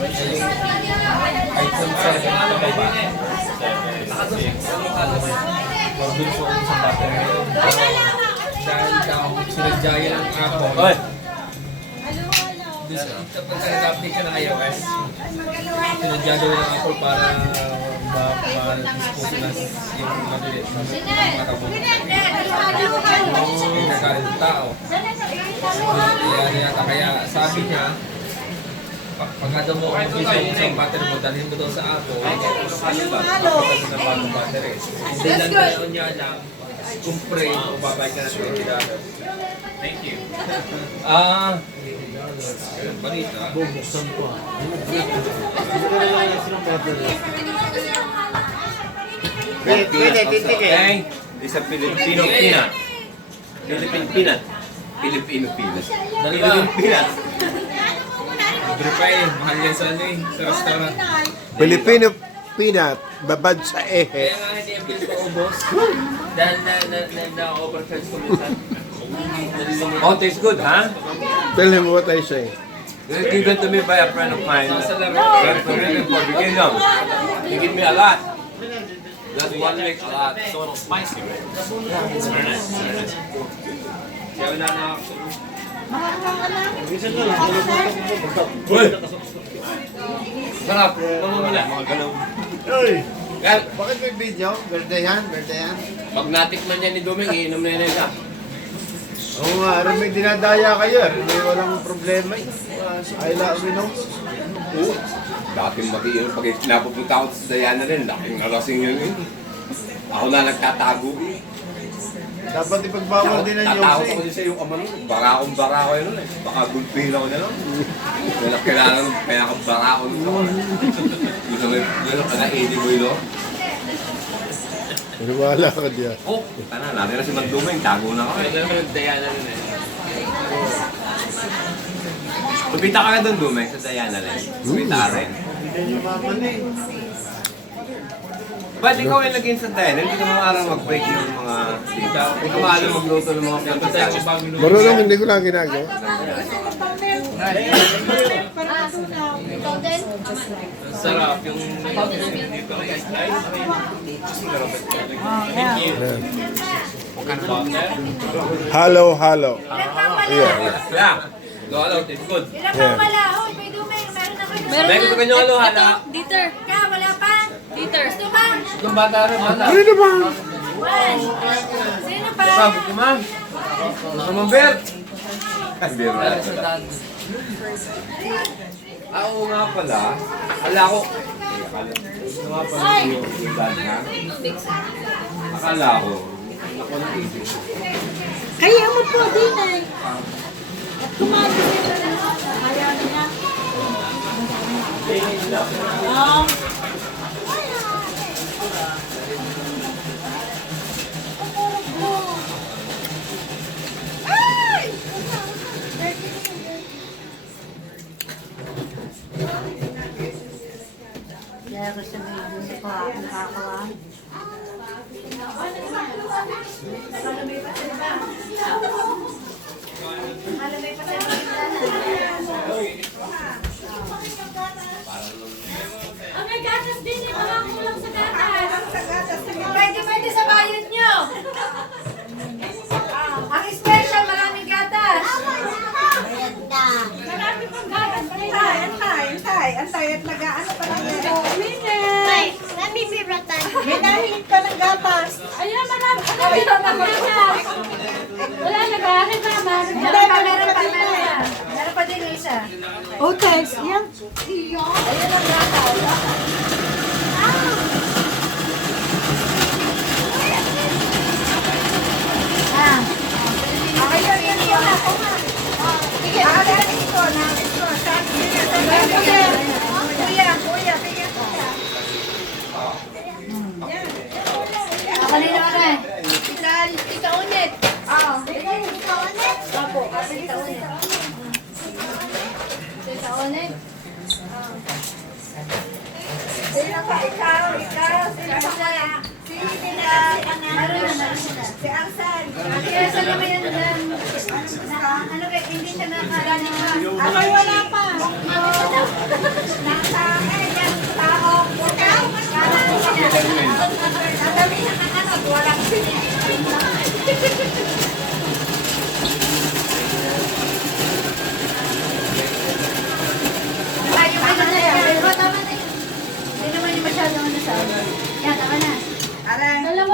iPhone 7 na ba? Mabilis ako sa battery. Dahil sinadya yan ang Apple. Kapag nag-update ka ng iOS, sinadya daw ng Apple para ma-dispose na yung mabilis. Yung nagkalit ng tao. Kaya sabi niya, pagka daw mo mag-dispose ng battery mo, dalhin mo daw sa Apple, ano ba? Kapag na bagong battery. Hindi lang tayo niya alam kung pray o babay ka na $20. Thank you. Balita. Bubuksan ko. Pwede, titik eh. Isang Filipino peanut. Philippine peanut. Filipino peanut. Dalawa. Peanut. Libre pa eh. Mahal yan sa ano eh. Sa restaurant. Filipino peanut, babad sa ehe. Kaya nga hindi ang bilis maubos. Dahil na-overfed ko minsan. Oh, tastes good, huh? Tell him what I say. It was given to me by a friend of mine. Nasa laro. For the kingdom. He gave me a lot. That's one week, a lot. So it's spicy, right? Yeah, it's very nice. Very nice. Kaya wala na ako. Uy! Sarap. Mamamala. Mga ganun. Uy! Well, Bakit may video? Berdehan? pag natikman niya ni Duming, iinom na yun siya. Oo nga, rin may dinadaya kayo. May walang problema eh. Ayla, uminom. Oo. Dating mag-iinom. Pag napupunta ako sa Diana rin, dating nalasing yun. Ako na nagtatago. Dapat ipagbawal din ang Tatakot Diyos ako eh. din sa yung ama nun. Barakong-barako yun eh. Baka gulpin ako niya nun. Wala kailangan ng pinakang-barako nun. Gusto mo yun, pala-80 mo yun. Wala ka diyan. Oh, tana, natin na si Magduming. Tago na ako. Kaya naman nagdaya na rin eh. Pupita ka na doon, Duming, sa Diana rin. Pupita ka rin. Hindi niyo maman eh. Ba't ikaw ay laging sa Diana? Hindi ka maaarang mag-bake ng mga tita. Hindi ka maaarang magluto ng mga pagkakas. Marunong, hindi ko lang ginagawa. Sarap yung dito na yung slice. Thank you. Halo. Yeah. Yeah. No, no, it's good. Ilan pa wala? Hoy, may dumay. Meron na kayo. Meron na. Gusto nyo ano, hala? Dieter. Ka, wala pa? Dieter. Gusto ba? Itong bata rin, bata. Ano naman? One. Sino pa? Sabi ko, ma'am. Gusto mong beer? Hindi rin. Oo nga pala. Akala ko. Ano nga pala yung dad na? Akala ko. Ako na isip. Kaya mo po din eh. Kumabi na lang. Ayaw niya. Kaya ko sabihin sa nakakawa. Oh, may gatas din eh. Mga kulang sa gatas. Pwede sa bayad nyo. Ang special, maraming gatas. Marami pang gatas. Antay at nag-ano pa lang yan. Namimiratan. May nahilig pa ng gatas. Ayun, marami. Marami pang gatas. Wala, nag-aakit na. Meron pa din yung isa. Oh, thanks. Yan. Ayun ang gatas. Okay, yun. Sige, dito. Kuya, bigyan ko. Kanina ka na eh. Tita Unet. Oo. Opo, Tita Unet. Tita Unet. Sino pa? Ikaw. Sino pa kaya? Sino pinaka-pangalan? Si Angsan. Kaya sa naman yan ano kaya, hindi siya nakakalanin ka. Ako wala pa. Tayo ka na yan. Tama na yan. Hindi naman yung masyadong nasabi. Yan, tama na. Aray. Dalawa